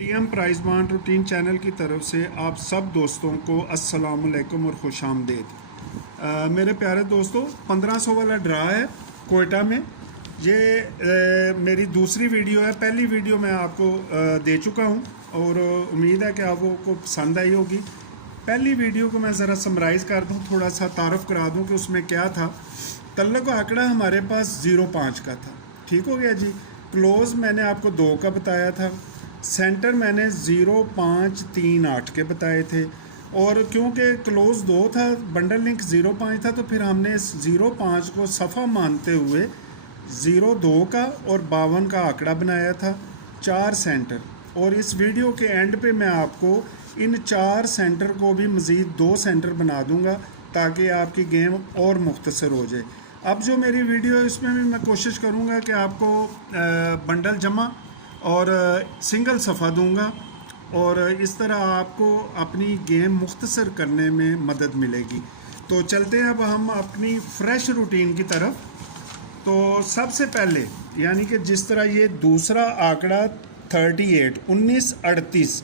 TM price bond routine channel की तरफ से आप सब दोस्तों को अस्सलाम वालेकुम और खुश आमदीद। मेरे प्यारे दोस्तों, 1500 वाला ड्रा है कोयटा में। ये मेरी दूसरी वीडियो है। पहली वीडियो मैं आपको दे चुका हूँ और उम्मीद है कि आपको पसंद आई होगी। पहली वीडियो को मैं ज़रा समराइज़ कर दूँ, थोड़ा सा तारफ़ करा दूँ कि उसमें क्या था। तल्लक आंकड़ा हमारे पास 0.5 का था, ठीक हो गया जी। क्लोज़ मैंने आपको 2 का बताया था। सेंटर मैंने 0.538 के बताए थे, और क्योंकि क्लोज़ 2 था, बंडल लिंक 0.5 था, तो फिर हमने इस 0.5 को सफ़ा मानते हुए 0.2 का और 52 का आंकड़ा बनाया था, 4 सेंटर। और इस वीडियो के एंड पे मैं आपको इन 4 सेंटर को भी मज़ीद 2 सेंटर बना दूंगा ताकि आपकी गेम और मुख्तसर हो जाए। अब जो मेरी वीडियो है इसमें भी मैं कोशिश करूंगा कि आपको बंडल जमा और सिंगल सफ़ा दूंगा, और इस तरह आपको अपनी गेम मुख्तसर करने में मदद मिलेगी। तो चलते हैं अब हम अपनी फ़्रेश रूटीन की तरफ। तो सबसे पहले यानी कि जिस तरह ये दूसरा आंकड़ा 1938,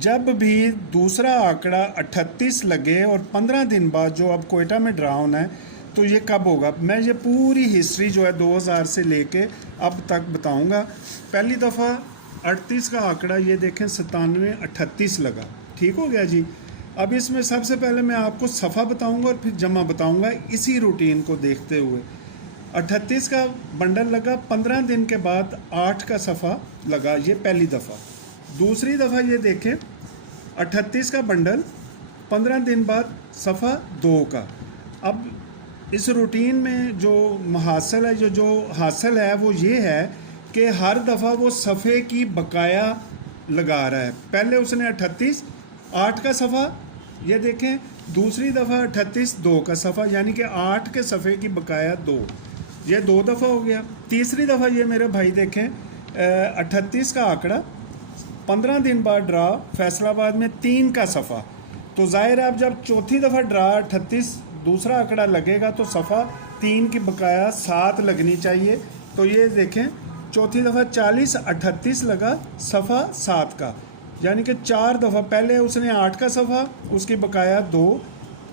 जब भी दूसरा आंकड़ा 38 लगे और 15 दिन बाद जो अब कोयटा में ड्रा होना है, तो ये कब होगा, मैं ये पूरी हिस्ट्री जो है 2000 से लेके अब तक बताऊंगा। पहली दफ़ा 38 का आंकड़ा ये देखें 9738 लगा, ठीक हो गया जी। अब इसमें सबसे पहले मैं आपको सफ़ा बताऊंगा और फिर जमा बताऊंगा इसी रूटीन को देखते हुए। 38 का बंडल लगा, 15 दिन के बाद 8 का सफ़ा लगा, ये पहली दफ़ा। दूसरी दफ़ा ये देखें 38 का बंडल, 15 दिन बाद सफ़ा 2 का। अब इस रूटीन में जो हासिल है, जो हासिल है वो ये है कि हर दफ़ा वो सफ़े की बकाया लगा रहा है। पहले उसने 38 8 का सफ़ा, ये देखें, दूसरी दफ़ा 38 2 का सफ़ा, यानी कि 8 के सफ़े की बकाया 2, ये 2 दफ़ा हो गया। तीसरी दफ़ा ये मेरे भाई देखें 38 का आंकड़ा, 15 दिन बाद ड्रा फैसलाबाद में 3 का सफ़ा। तो ज़ाहिर है अब जब चौथी दफ़ा ड्रा 38 दूसरा आंकड़ा लगेगा तो सफ़ा 3 की बकाया 7 लगनी चाहिए। तो ये देखें चौथी दफ़ा 4038 लगा, सफ़ा 7 का, यानी कि 4 दफ़ा। पहले उसने 8 का सफ़ा, उसकी बकाया 2,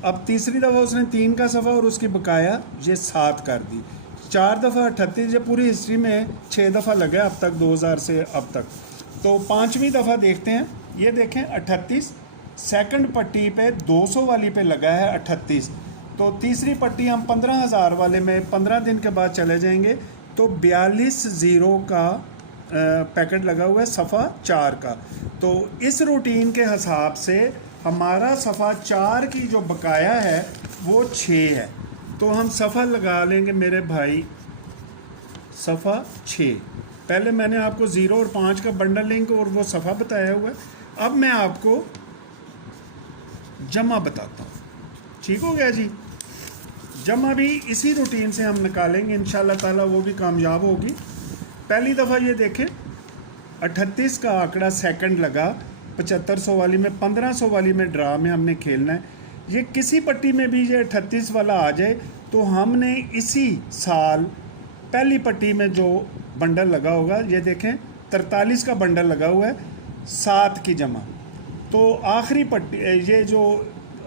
अब तीसरी दफ़ा उसने 3 का सफ़ा और उसकी बकाया ये 7 कर दी। 4 दफ़ा 38, ये पूरी हिस्ट्री में 6 दफ़ा लगा अब तक 2000 से अब तक। तो 5वीं दफ़ा देखते हैं, ये देखें 38 सेकंड पट्टी पे 200 वाली पे लगा है 38। तो तीसरी पट्टी हम 15,000 वाले में 15 दिन के बाद चले जाएंगे, तो 42 0 का पैकेट लगा हुआ है, सफ़ा 4 का। तो इस रूटीन के हिसाब से हमारा सफ़ा 4 की जो बकाया है वो 6 है। तो हम सफ़ा लगा लेंगे मेरे भाई, सफ़ा 6। पहले मैंने आपको 0 और 5 का बंडल लिंक और वो सफ़ा बताया हुआ है। अब मैं आपको जमा बताता हूँ, ठीक हो गया जी। जमा भी इसी रूटीन से हम निकालेंगे इंशाल्लाह ताला, वो भी कामयाब होगी। पहली दफ़ा ये देखें 38 का आंकड़ा सेकंड लगा 7500 वाली में, 1500 वाली में ड्रा में हमने खेलना है। ये किसी पट्टी में भी ये 38 वाला आ जाए तो हमने इसी साल पहली पट्टी में जो बंडल लगा होगा, ये देखें 43 का बंडल लगा हुआ है, 7 की जमा। तो आखिरी पट्टी ये जो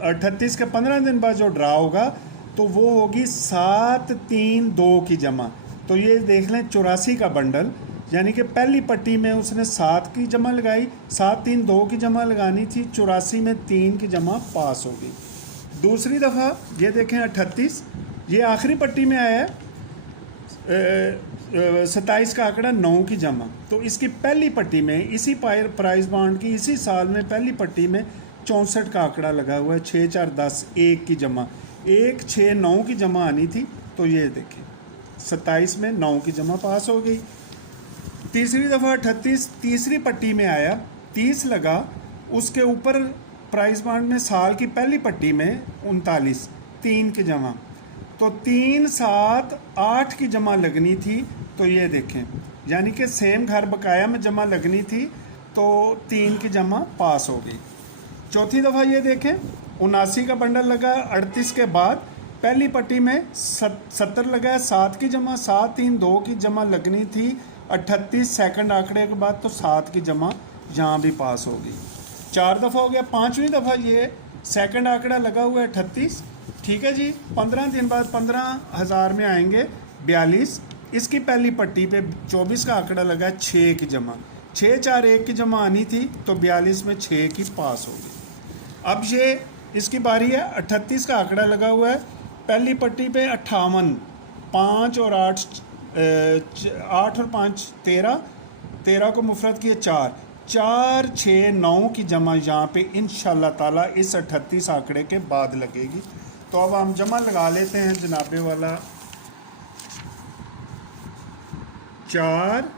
38 के 15 दिन बाद जो ड्रा होगा तो वो होगी 7 3 2 की जमा। तो ये देख लें 84 का बंडल, यानी कि पहली पट्टी में उसने 7 की जमा लगाई, 7 3 2 की जमा लगानी थी, 84 में 3 की जमा पास हो गई। दूसरी दफ़ा ये देखें 38, ये आखिरी पट्टी में आया है 27 का आंकड़ा 9 की जमा। तो इसकी पहली पट्टी में इसी प्राइस बांड की इसी साल में पहली पट्टी में 64 का आंकड़ा लगा हुआ है, 6 4 10 1 की जमा, 1 6 9 की जमा आनी थी। तो ये देखें 27 में 9 की जमा पास हो गई। तीसरी दफ़ा 38 तीसरी पट्टी में आया, 30 लगा, उसके ऊपर प्राइस बांड में साल की पहली पट्टी में 39 3 की जमा। तो 3 7 8 की जमा लगनी थी। तो ये देखें, यानी कि सेम घर बकाया में जमा लगनी थी, तो 3 की जमा पास हो गई। चौथी दफ़ा ये देखें 79 का बंडल लगा 38 के बाद, पहली पट्टी में 70 लगा, 7 की जमा, 7 3 2 की जमा लगनी थी 38 सेकंड आंकड़े के बाद, तो 7 की जमा यहाँ भी पास होगी। 4 दफ़ा हो गया। 5वीं दफ़ा ये सेकंड आंकड़ा लगा हुआ है 38, ठीक है जी। 15 दिन बाद 15,000 में आएंगे 42। इसकी पहली पट्टी पे 24 का आंकड़ा लगा है 6 की जमा, 6 4 1 की जमा आनी थी तो 42 में 6 की पास होगी। अब ये इसकी बारी है। 38 का आंकड़ा लगा हुआ है, पहली पट्टी पे 58, 5 और 8, 8 और 5 13, 13 को मुफरत किए 4, 4 6 9 की जमा यहाँ पे इंशाल्लाह ताला इस 38 आंकड़े के बाद लगेगी। तो अब हम जमा लगा लेते हैं जनाबे वाला। 4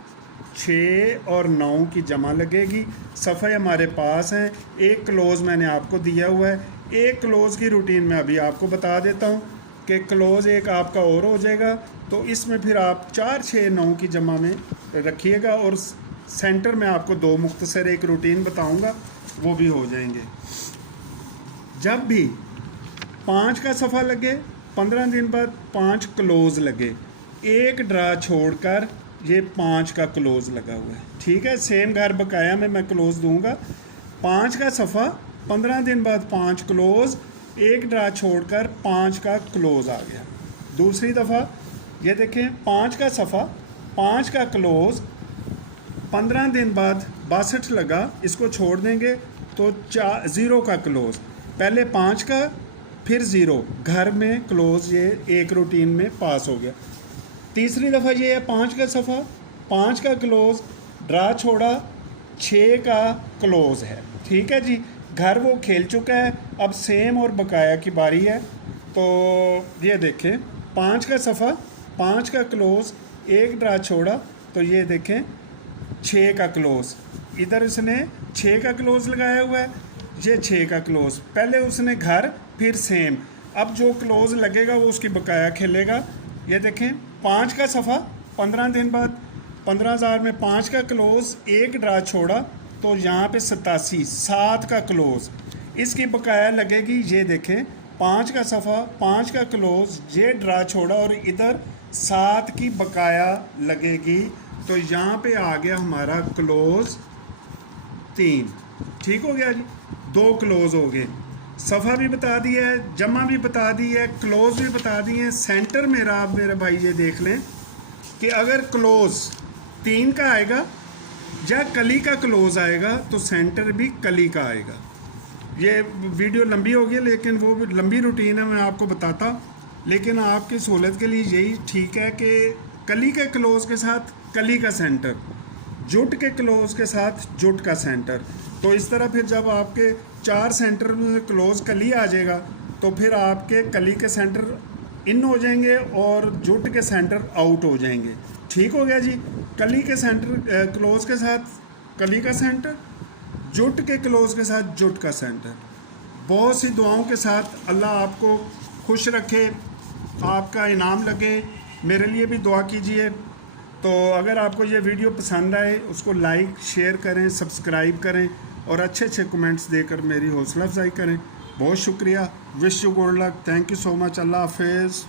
6 और 9 की जमा लगेगी। सफ़े हमारे पास हैं। एक क्लोज़ मैंने आपको दिया हुआ है। एक क्लोज़ की रूटीन मैं अभी आपको बता देता हूँ कि क्लोज़ एक आपका और हो जाएगा। तो इसमें फिर आप 4 6 9 की जमा में रखिएगा और सेंटर में आपको 2 मुख्तसर एक रूटीन बताऊँगा, वो भी हो जाएंगे। जब भी 5 का सफ़ा लगे, 15 दिन बाद 5 क्लोज़ लगे, एक ड्रा छोड़कर ये 5 का क्लोज़ लगा हुआ है, ठीक है। सेम घर बकाया में मैं क्लोज़ दूंगा। 5 का सफ़ा, 15 दिन बाद 5 क्लोज़, एक ड्रा छोड़कर 5 का क्लोज़ आ गया। दूसरी दफ़ा ये देखें, 5 का सफ़ा, 5 का क्लोज़, 15 दिन बाद 62 लगा, इसको छोड़ देंगे तो 0 का क्लोज़, पहले 5 का फिर 0, घर में क्लोज़ ये एक रूटीन में पास हो गया। तीसरी दफ़ा ये है 5 का सफ़ा, 5 का क्लोज़, ड्रा छोड़ा, 6 का क्लोज़ है, ठीक है जी। घर वो खेल चुका है। अब सेम और बकाया की बारी है। तो ये देखें, 5 का सफ़ा, 5 का क्लोज़, एक ड्रा छोड़ा तो ये देखें 6 का क्लोज़, इधर उसने 6 का क्लोज़ लगाया हुआ है, ये 6 का क्लोज़, पहले उसने घर फिर सेम। अब जो क्लोज़ लगेगा वो उसकी बकाया खेलेगा। ये देखें, 5 का सफ़ा, 15 दिन बाद 15,000 में 5 का क्लोज़, एक ड्रा छोड़ा तो यहाँ पे 87, 7 का क्लोज़, इसकी बकाया लगेगी। ये देखें, 5 का सफ़ा, 5 का क्लोज़, ये ड्रा छोड़ा और इधर 7 की बकाया लगेगी। तो यहाँ पे आ गया हमारा क्लोज़ 3, ठीक हो गया जी। 2 क्लोज़ हो गए। सफ़ा भी बता दिया है, जमा भी बता दी है, क्लोज़ भी बता दिए हैं। सेंटर मेरा, आप मेरे भाई ये देख लें कि अगर क्लोज़ 3 का आएगा या कली का क्लोज़ आएगा तो सेंटर भी कली का आएगा। ये वीडियो लंबी होगी लेकिन वो लंबी रूटीन है, मैं आपको बताता, लेकिन आपकी सहूलत के लिए यही ठीक है कि कली के क्लोज़ के साथ कली का सेंटर, जुट के क्लोज़ के साथ जुट का सेंटर। तो इस तरह फिर जब आपके 4 सेंटर में क्लोज़ कली आ जाएगा तो फिर आपके कली के सेंटर इन हो जाएंगे और जुट के सेंटर आउट हो जाएंगे, ठीक हो गया जी। कली के सेंटर क्लोज़ के साथ कली का सेंटर, जुट के क्लोज़ के साथ जुट का सेंटर। बहुत सी दुआओं के साथ अल्लाह आपको खुश रखे, आपका इनाम लगे, मेरे लिए भी दुआ कीजिए। तो अगर आपको ये वीडियो पसंद आए उसको लाइक शेयर करें, सब्सक्राइब करें और अच्छे अच्छे कमेंट्स देकर मेरी हौसला अफजाई करें। बहुत शुक्रिया। Wish you good luck. Thank you so much. अल्लाह हाफिज़।